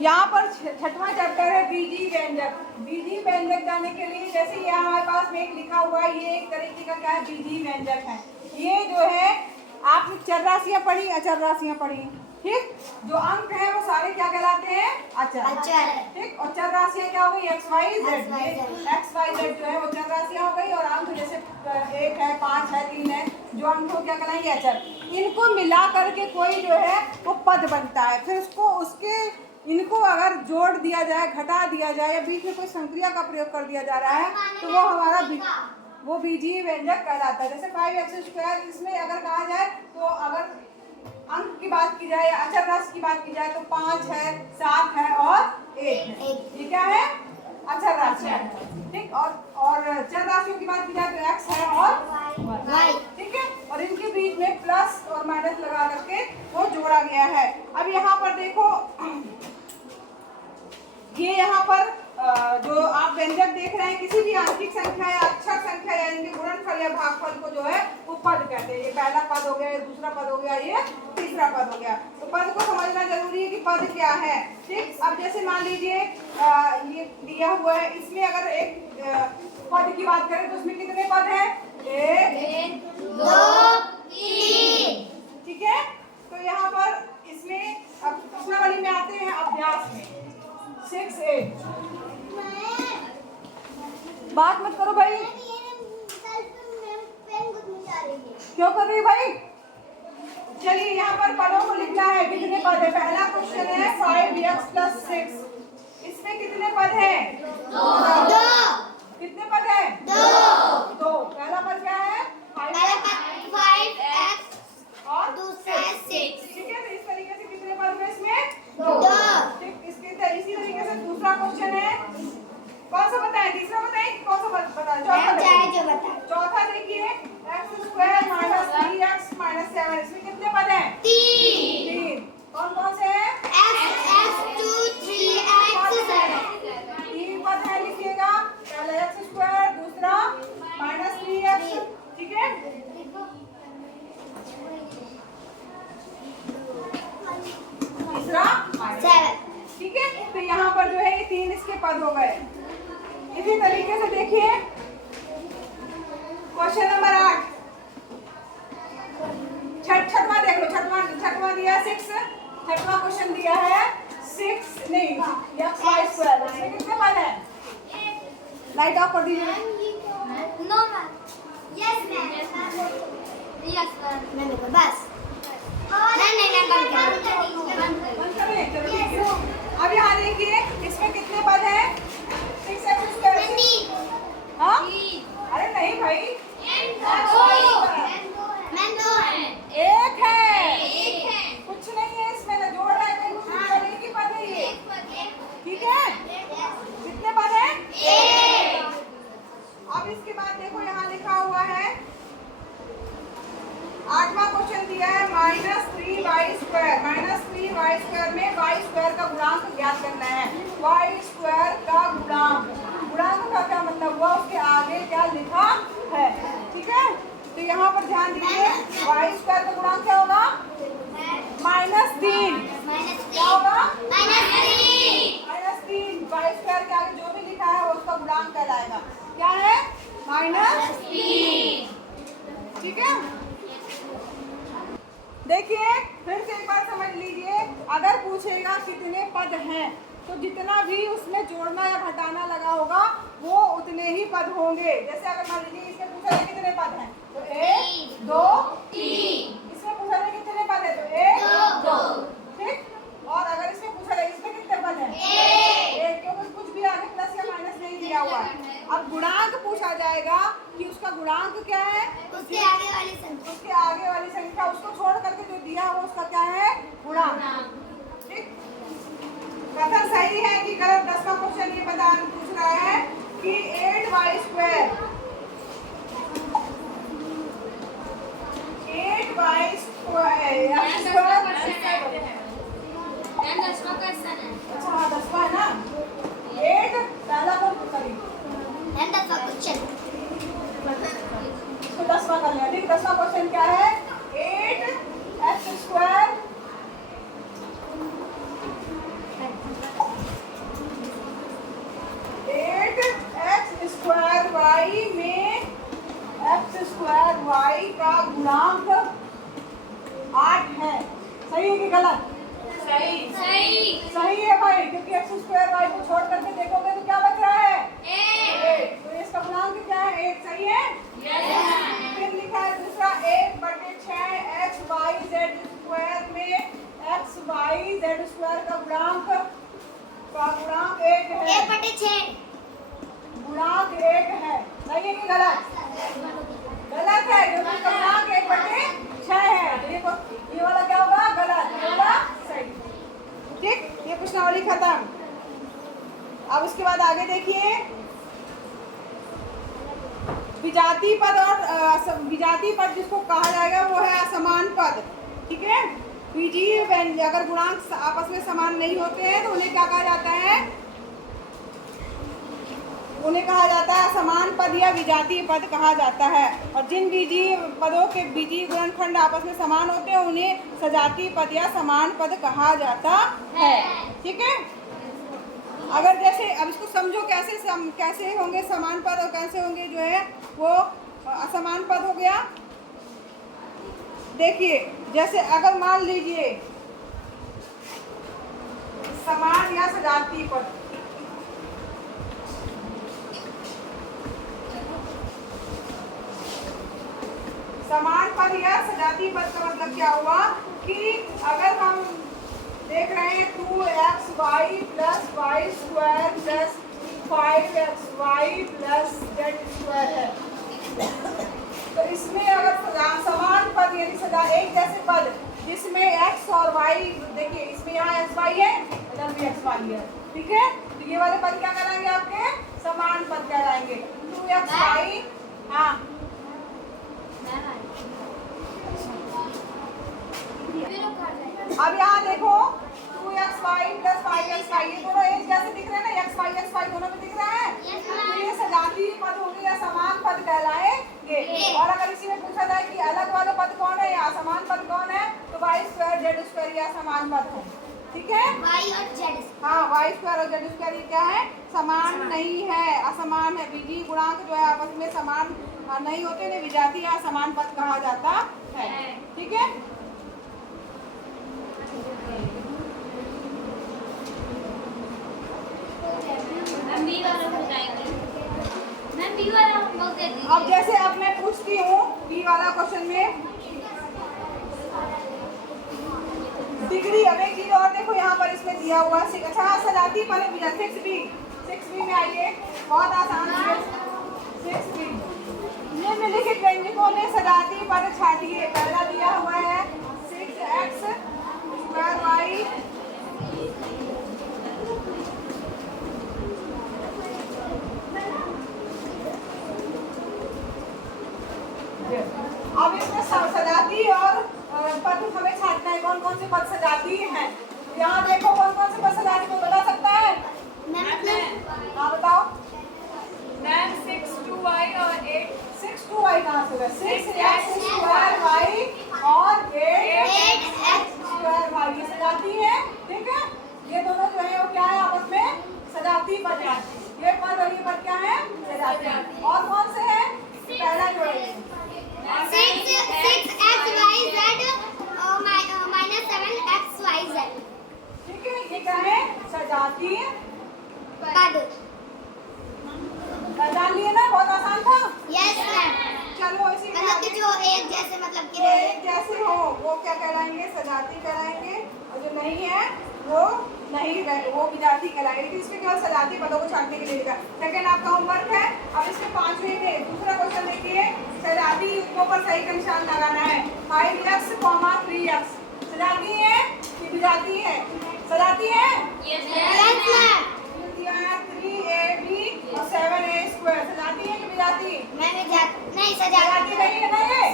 यहाँ पर छठवां चैप्टर है बीजी व्यंजक। बीजी व्यंजक जाने के लिए जैसे ये हमारे पास में एक लिखा हुआ है, ये एक तरीके का क्या है, बीजी व्यंजक है। ये जो है आपने चर राशियाँ पढ़ी, अचर राशियाँ पढ़ी, ठीक। जो अंक है वो सारे क्या कहलाते हैं, अचर, ठीक। और चर राशियाँ क्या हो गई, x y z. X y z जो है वो चर राशियाँ हो गई, और अंक जैसे 1 है, 5 है, 3 है, जो अंक को क्या कहलाएंगे, अचर। इनको मिला करके कोई जो है वो पद बनता है। फिर उसको उसके इनको अगर जोड़ दिया जाए, घटा दिया जाए, या बीच में कोई संक्रिया का प्रयोग कर दिया जा रहा है तो वो हमारा वो बीजीय व्यंजक कहलाता है। जैसे 5x², इसमें अगर कहा जाए तो अगर अंक की बात की जाए या अचर राशि की बात की जाए तो 5 है, 7 है और 1 है। ये क्या है, अचर राशि है, ठीक। और चर राशियों की बात की जाए तो x है और y, ठीक है। और इनके बीच में प्लस और माइनस लगा करके वो जोड़ा गया है। अब यहाँ पर देखो, ये यहाँ पर जो आप व्यंजक देख रहे हैं, किसी भी आंशिक संख्या या अक्षर संख्या या इनके गुणनफल या भागफल को जो है वो पद कहते हैं। ये पहला पद हो गया, ये दूसरा पद हो गया, ये तीसरा पद हो गया। तो पद को समझना जरूरी है कि पद क्या है, ठीक। अब जैसे मान लीजिए ये दिया हुआ है, इसमें अगर एक पद की बात करें तो उसमें कितने पद हैं, 1 2 3, ठीक है। तो यहाँ पर इसमें अब प्रश्नावली में आते हैं, अभ्यास में 6 8। बात मत करो भाई, क्यों कर रही भाई। चलिए यहाँ पर पदों को लिखना है, कितने पद है। पहला क्वेश्चन है 5x + 6, इसमें कितने पद है, 2। कितने पद है, 2। पहला पद क्या है, 5x और दूसरा 6, ठीक है। तो इस तरीके से कितने पद है इसमें, 2, ठीक। इसी तरीके से दूसरा क्वेश्चन है, कौन सा बताएं, तीसरा बताएं, कौन सा बताएं, चौथा देखिए x² - 3x - 7, इसमें कितने पद हैं, 3। कौन कौन से हैं, x 2 3x 7, 3 पद है, लिखिएगा। पहला x², दूसरा -3x, ठीक है। तीसरा 7, ठीक है। तो यहाँ पर जो है ये 3 इसके पद हो गए। इसी तरीके से देखिए क्वेश्चन नंबर 8, छठवां देख लो, छठवां दिया 6, छठवां क्वेश्चन दिया है 6 नहीं x² इसमें कितने पद है, लाइट ऑफ कर दीजिए। नो मैम, यस मैम, बस नहीं बंद करें, चलो ठीक है। अब यहाँ देखिए इसमें कितने पद हैं, 6x², हाँ, अरे नहीं भाई, एक है, कुछ नहीं है इसमें, ना जोड़ रहा है कुछ, एक ही पद है ये, ठीक है। कितने पद है, 1। अब इसके बाद देखो यहाँ लिखा हुआ है, 8वां क्वेश्चन दिया है -3y²। -3y² में y² का गुणांक ज्ञात करना है। y² का गुणांक का क्या मतलब हुआ, उसके आगे क्या लिखा है, ठीक है। तो यहाँ पर ध्यान दीजिए, y² का गुणांक क्या होगा, -3, क्या होगा, -3। y² के आगे जो भी लिखा है वो उसका गुणांक कहलाएगा, क्या है, -3, ठीक है। देखिए फिर से एक बार समझ लीजिए, अगर पूछेगा कितने पद हैं तो जितना भी उसमें जोड़ना या घटाना लगा होगा वो उतने ही पद होंगे। जैसे अगर मान लीजिए इसमें पूछा जाए कितने पद हैं तो 1 2 3, इसमें पूछा जाए कितने पद है तो 1 2, ठीक। और अगर इसमें पूछा जाए इसमें कितने पद हैं 1, क्योंकि कुछ भी आगे प्लस या माइनस नहीं दिया हुआ है। अब गुणांक पूछा जाएगा कि उसका गुणांक क्या है, उसके आगे वाली संख्या, उसको छोड़ करके जो दिया वो उसका क्या है, गुणांक, ठीक। कथन सही है कि गलत। 10वां क्वेश्चन ये पूछ रहा है कि 8y² अच्छा हाँ 10वां है ना, 8 पहला कौन करें, 10वां कर लिया, ठीक। 10वां क्वेश्चन क्या है, 8x² गुणांक 8 है। सही है कि गलत? सही है भाई, क्योंकि एक्स स्क्वायर वाई को छोड़ करके देखोगे तो क्या बच रहा है? 8। तो इसका गुणांक क्या है? 8। सही है। फिर लिखा है दूसरा 1/6 एक्स वाई जेड स्क्वायर में एक्स वाई जेड स्क्वायर का गुणांक 1 है। 1/6 गुणांक 1 है। सही है कि गलत? गलत है, क्योंकि इसका गुणांक 1/6 है। तो ये वाला क्या होगा? गलत। ये वाला सही। ठीक, ये प्रश्नावली खत्म। अब उसके बाद आगे देखिए, विजातीय पद और विजातीय पद जिसको कहा जाएगा वो है असमान पद। ठीक है, बीजीय व्यंजक अगर गुणांक आपस में समान नहीं होते हैं तो उन्हें क्या कहा जाता है? उन्हें कहा जाता है असमान पद या विजातीय पद कहा जाता है। और जिन बीजीय पदों के बीजीय गुणनखंड आपस में समान होते हैं उन्हें सजातीय पद या समान पद कहा जाता है। ठीक है, अगर जैसे अब इसको समझो कैसे होंगे समान पद और कैसे होंगे जो है वो असमान पद हो गया। देखिए, जैसे अगर मान लीजिए समान या सजातीय पद, समान पद या सजातीय पद का मतलब क्या हुआ कि अगर हम देख रहे हैं 2xy plus y square plus 5xy प्लस जेड स्क्वायर है, तो इसमें अगर समान पद यानी सजा एक जैसे पद जिसमें x और y, देखिए इसमें यहाँ xy है, इधर भी xy है। ठीक है, तो ये वाले पद क्या कहलाएंगे? आपके समान पद कहलाएंगे। 2xy, हाँ अब यहाँ देखो 2xy प्लस 5xy, ये दोनों एक जैसे दिख रहे हैं ना, xy दोनों में दिख रहा है। तो ये सजातीय पद होंगे या समान पद कहलाएंगे। और अगर इसी में पूछा जाए कि अलग वाले पद कौन है या असमान पद कौन है, तो वाई स्क्वायर जेड स्क्वायर या समान पद है। ठीक है, वाई और जेड। हाँ, वाई स्क्वायर और जेड स्क्वायर ये क्या है? समान नहीं है, असमान है। बीजीय गुणांक जो है आपस में समान नहीं होते, इन्हें विजातीय या असमान पद कहा जाता है। ठीक है, अब जैसे अब मैं पूछती हूँ बी वाला क्वेश्चन में डिग्री। अब एक चीज और देखो, यहाँ पर इसमें दिया हुआ अच्छा सजातीय पद 6B में आइए, बहुत आसान है। 6B निम्नलिखित व्यंजकों में सजातीय पद छाटिए। पहला दिया हुआ है 6x स्क्वायर वाई अब इसमें सजातीय और पद हमें छाटना है। कौन कौन से पद सजातीय हैं? यहाँ देखो कौन कौन से पद सजातीय, को बता सकता है? हाँ बताओ। 6-2y और 6-2y कहाँ से होगा? 6x स्क्वायर वाई और 8x स्क्वायर वाई, ये सजातीय है। ठीक है, ये दोनों जो है वो क्या है? आपस में सजातीय पद है। ये पद और ये पद क्या है? सजातीय। और कौन से है? पहला जो है 6xyz-7xyz। ठीक है, ये क्या है? सजातीय पद। जान लिए ना, बहुत आसान था। Yes ma'am. चलो इसी में मतलब कि जो एक जैसे मतलब कि एक जैसे हो वो क्या कहलाएंगे? सजातीय कहलाएंगे। और जो नहीं है वो नहीं रहे, वो विजातीय कहलाएंगे। लेकिन इसमें केवल सजातीय पदों को छाटने के लिए लिखा। सेकंड आपका होमवर्क है। अब इसमें 5वें में दूसरा क्वेश्चन देखिए, सजातीय युग्मों पर सही का निशान लगाना है। 5x, 3x सजातीय है कि विजातीय है? सजातीय है। Yes ma'am. दिया है 3ab और 7a स्क्वायर, सजातीय है कि विजातीय? मैं नहीं सजातीय नहीं है ना ये?